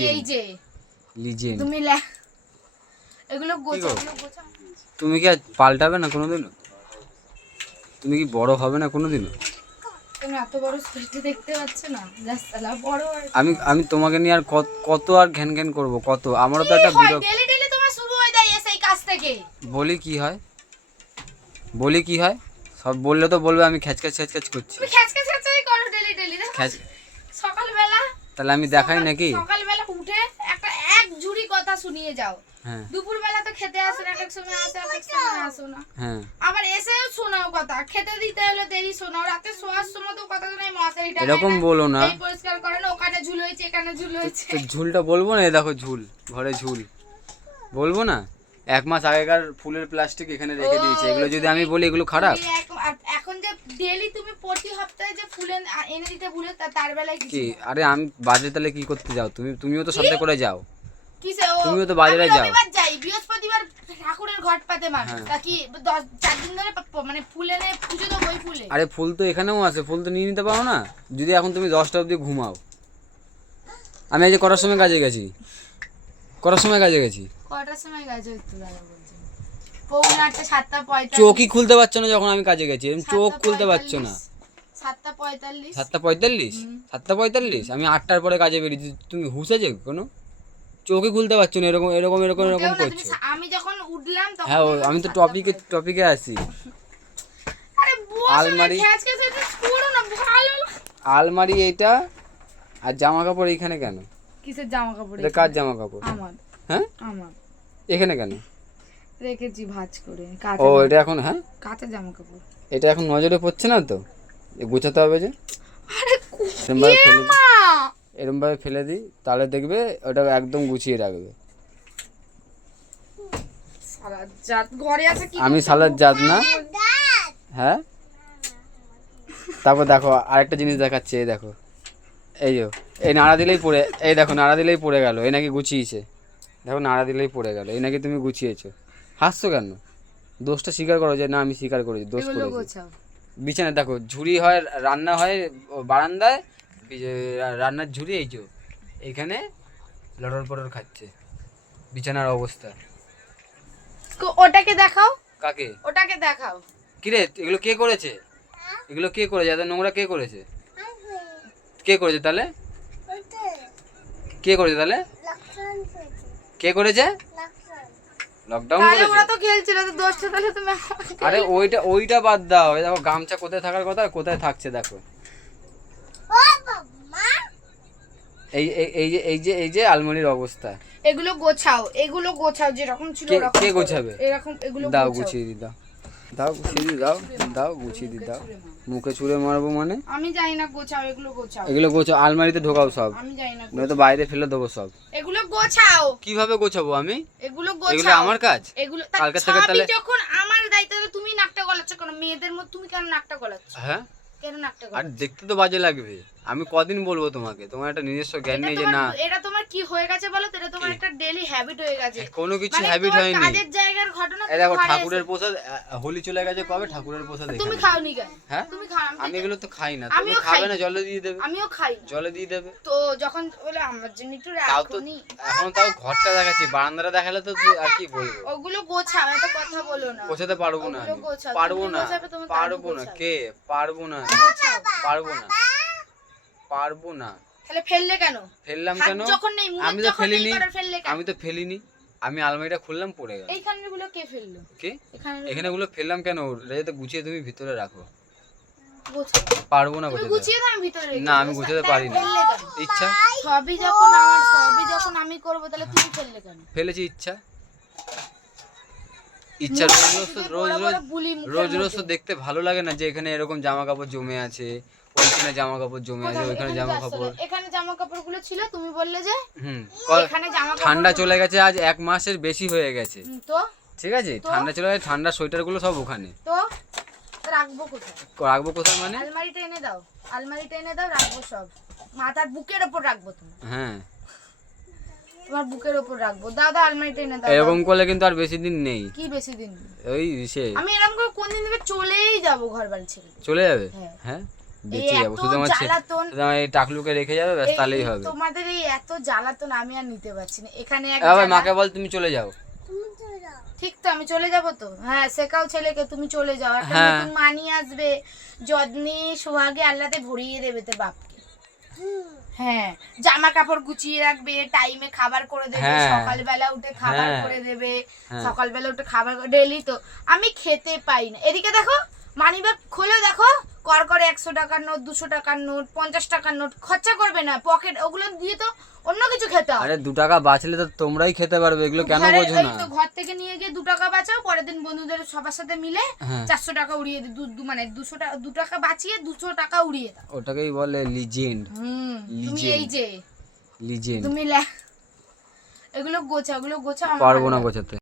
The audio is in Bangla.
লিজেন্ড এই যে লিজেন্ড তুমি এগুলো কি পাল্টাবে না কোনোদিনও? তুমি কি বড় হবে না কোনোদিনও? তুমি এত বড় স্পিড দেখতে পাচ্ছ না? জাস্ট বড় আমি আমি তোমাকে নিয়ে আর কত কত আর ঘ্যান ঘ্যান করব? কত? আমারও তো একটা বিরক্ত ডেলি ডেলি তোমার শুরু হয়ে যায় এই কাজ থেকে। বলি কি হয়? বলি কি হয়? সব বললে তো বলবে আমি খ্যাচখ্যাচ খ্যাচখ্যাচ করছি। তুমি খ্যাচকে খ্যাচকে করো ডেলি ডেলি খ্যাচ সকালবেলা তাহলে আমি দেখাই নাকি সকালবেলা উঠে একটা এক ঝুড়ি কথা শুনিয়ে যাও। হ্যাঁ। দুপুরবেলা তো খেতে আসো না এক এক সময় আসো এক এক সময় আসো না। হ্যাঁ। আবার এসেও শোনাও কথা। খেতে দিতে হলে দেরি শোনাও। রাতে শোয়ার সময় তো কথা শোনাই মশারিটা এরকম বলো না। এই পরিষ্কার করে না ওখানে ঝুল হয়েছে এখানে ঝুল হয়েছে। ঝুলটা বলব না? দেখো ঝুল ঘরে ঝুল। বলব না? এক মাস আগেকার ফুলের প্লাস্টিক এখানে রেখে দিয়েছে। এগুলো যদি আমি বলি এগুলো খারাপ। এখন যে ডেলি তুমি প্রতি সপ্তাহে যে ফুল এনে দিতে ভুলে তার বেলায় কি? আরে আমি বাজে তাহলে কি করতে যাও? তুমি তুমিও তো সপ্তাহে করে যাও। কিসে ও? তুমিও তো বাজারে যাও। রবিবার যাই বৃহস্পতিবার ঠাকুরের ঘট পাতে মানুষ। হ্যাঁ। কি দশ চার দিন ধরে মানে ফুল এনে পুজো তো ওই ফুলে? আরে ফুল তো এখানেও আছে ফুল তো নিয়ে নিতে পারো না? যদি এখন তুমি দশটা অবধি ঘুমাও। আমি এই যে করার সময় কাজে গেছি? করার সময় কাজে গেছি? কটার সময় গেছে একটু দাদা বলছে। পৌনে আটটা সাতটা পঁয়তাল্লিশ। চোখই খুলতে পারছ না যখন আমি কাজে গেছি এরকম চোখ খুলতে পারছ না। সাতটা পঁয়তাল্লিশ। সাতটা পঁয়তাল্লিশ? সাতটা পঁয়তাল্লিশ? আমি আটটার পরে কাজে বেরিয়েছি তুমি হুসেছে কোনো? চোখই খুলতে পারছ না এরকম এরকম এরকম এরকম করছ। আমি যখন উঠলাম তখন হ্যাঁ আমি তো টপিকে টপিকে আসি আলমারি- আলমারি এইটা আর জামা কাপড় এইখানে কেন? কিসের জামা কাপড় এটা কার জামা কাপড় আমার। হ্যাঁ? আমার। এখানে কেন? রেখেছি ভাঁজ করে ও এটা এখন হ্যাঁ? কাঁচা জামা কাপড় এটা এখন নজরে পড়ছে না তো? এ গোছাতে হবে যে? আরে মা! এরমভাবে ফেলে দিই তাহলে দেখবে ওটা একদম গুছিয়ে রাখবে। সারা জাত ঘরে আছে কি আমি সালাদ জাত না। হ্যাঁ? তারপর দেখো আরেকটা জিনিস দেখাচ্ছে এই দেখো। এই যো এই নাড়া দিলেই পড়ে এই দেখো নাড়া দিলেই পড়ে গেল এই নাকি গুছিয়েছে। দেখো নাড়া দিলেই পড়ে গেল এই নাকি তুমি গুছিয়েছো। হাসছো কেন? দোষটা স্বীকার করো যে না আমি স্বীকার করেছি দোষ করেছি। বিছানায় দেখো ঝুড়ি হয় রান্না হয় বারান্দায় এই যে রান্নার ঝুড়ি এই যে এইখানে লটর পটর খাচ্ছে। বিছানার অবস্থা। ওটাকে দেখাও। কাকে? ওটাকে দেখাও। কিরে এগুলো কে করেছে? এগুলো কে করেছে? এত নোংরা কে করেছে? কে করেছে তাহলে? কে করেছে তাহলে? কে করেছে? লকডাউন করেছে? ওরা তো খেলছিল তো দোষটা তাহলে তুমি আরে ওইটা ওইটা বাদ দাও। দেখো গামছা কোথায় থাকার কথা কোথায় থাকছে দেখো। এই এই- এই যে এই যে এই যে আলমারির অবস্থা। এগুলো গোছাও এগুলো গোছাও যেরকম ছিল কে- গোছাবে? এরকম এগুলো দাও গুছিয়ে দি দাও। দাও গুছিয়ে দি দাও দাও গুছিয়ে দি দাও। মুখে ছুঁড়ে মারবো মানে? আমি জানি না গোছাও এগুলো গোছাও। এগুলো গোছো আলমারিতে ঢোকাও সব। আমি জানি না নয়তো বাইরে ফেলে দেবো সব। এগুলো গোছাও। কীভাবে গোছাবো আমি? এগুলো এগুলো গোছাও। আমার কাজ? এগুলো কালকে থেকে তাহলে- যখন আমার দায়িত্ব তাহলে তুমি নাকটা গলাচ্ছ কেন? মেয়েদের মধ্যে তুমি কেন নাকটা গলাচ্ছ? হ্যাঁ? কেন নাকটা আর দেখতে তো বাজে লাগবে। আমি কদিন বলব তোমাকে? তোমার একটা নিজস্ব জ্ঞান নেই যে না। এটা তোমার কি হয়ে গেছে বলো তো? এটা তোমার একটা ডেলি হ্যাবিট হয়ে গেছে। কোনো কিছু মানে হ্যাবিট তোমার হয়নি। কাজের জায়গার ঘটনা এই দেখো ঠাকুরের প্রসাদ হোলি চলে গেছে কবে? ঠাকুরের প্রসাদ তুমি খাওনি কেন? হ্যাঁ? তুমি খাও আমি আমি এগুলো তো খাই না। তুমি খাবে না জলে দিয়ে দেবে। আমিও খাই। জলে দিয়ে দেবে। তো যখন বলে আমার জন্য একটু তো এখন তাও ঘরটা দেখাচ্ছি। বারান্দাটা দেখালে তো তুই আর কি বলব? ওগুলো গোছাও এত কথা বলো না। গোছাতে পারব না আমি। পারব না। পারব না। কে? পারব না। পারব না। পারব না। তাহলে ফেললে কেন? ফেললাম কেন? যখন নেই আমি তো ফেলিনি। আমি তো ফেলিনি। আমি আলমারিটা খুললাম পড়ে গেল। এইখানে গুলো কে ফেলল? কি? এখানে গুলো ফেললাম কেন? গুছিয়ে তুমি ভিতরে রাখো। পারব না গুছিয়ে দাও আমি ভিতরে না, আমি। গুছাতে পারি না। ইচ্ছা? সবই যখন আমার সবই যখন আমি করব তাহলে তুমি ফেললে কেন? ফেলেছি ইচ্ছা। ইচ্ছা রোজ রোজ রোজ রোজ রোজ তো দেখতে ভালো লাগে না যে এখানে এরকম জামা কাপড় জমে আছে। ওইখানে জামা কাপড় জমে আছে? ওইখানে এখানে জামা কাপড় এখানে জামা কাপড়গুলো ছিল তুমি বললে যে হুম এখানে জামা ঠান্ডা চলে গেছে আজ এক মাসের বেশি হয়ে গেছে। তো? ঠিক আছে? ঠান্ডা চলে গেছে ঠান্ডা সোয়েটারগুলো সব ওখানে। তো? রাখব কোথায়? রাখব কোথায় মানে? আলমারিটা এনে দাও আলমারিটা এনে দাও রাখব সব। মাথার বুকের ওপর রাখব তুমি হ্যাঁ। তোমার বুকের ওপর রাখব। দাদা আলমারিটা এনে দাও এরকম করলে কিন্তু আর বেশি দিন নেই। কি বেশি দিন? ওই সে আমি এরকম করে কোন দিন থেকে চলেই যাব ঘর বাড়ি ছেড়ে। চলে যাবে? হ্যাঁ। হ্যাঁ বেঁচে যাব। শুধু আমার শুধু আমার এই টাকলুকে রেখে যাবে ব্যাস তাহলেই হবে। তোমাদের এই এত জ্বালাতন আমি আর নিতে পারছি না। এখানে এক আবার মাকে বল তুমি চলে যাও। ঠিক তো আমি চলে যাব তো? হ্যাঁ শেখাও ছেলেকে তুমি চলে যাও। একটা হ্যাঁ। নতুন মানি আসবে। যত্নে সোহাগে আল্লাহতে ভরিয়ে দেবে তো বাপকে। হ্যাঁ জামা কাপড় গুছিয়ে রাখবে টাইমে খাবার করে দেবে হ্যাঁ। সকালবেলা উঠে খাবার। করে দেবে। সকালবেলা উঠে খাবার ডেলি তো আমি খেতে পাই না। এদিকে দেখো মানিব্যাগ খুলে দেখো কর করে একশো টাকার নোট দুশো টাকার নোট পঞ্চাশ টাকার নোট খরচা করবে না পকেট ওগুলো দিয়ে তো অন্য কিছু খেতে আরে দু টাকা বাঁচলে তো তোমরাই খেতে পারবে এগুলো কেন বোঝো না? তো ঘর থেকে নিয়ে গিয়ে দু টাকা বাঁচাও পরের দিন বন্ধুদের সবার সাথে মিলে হ্যাঁ। চারশো টাকা উড়িয়ে দিই দু- দু- মানে দুশো টাকা দু টাকা বাঁচিয়ে দুশো টাকা উড়িয়ে দাও। ওটাকেই বলে লিজেন্ড হুম তুমি এই যে লিজেন্ড তুমি এগুলো গোছা ওগুলো গোছা পারব না গোছাতে।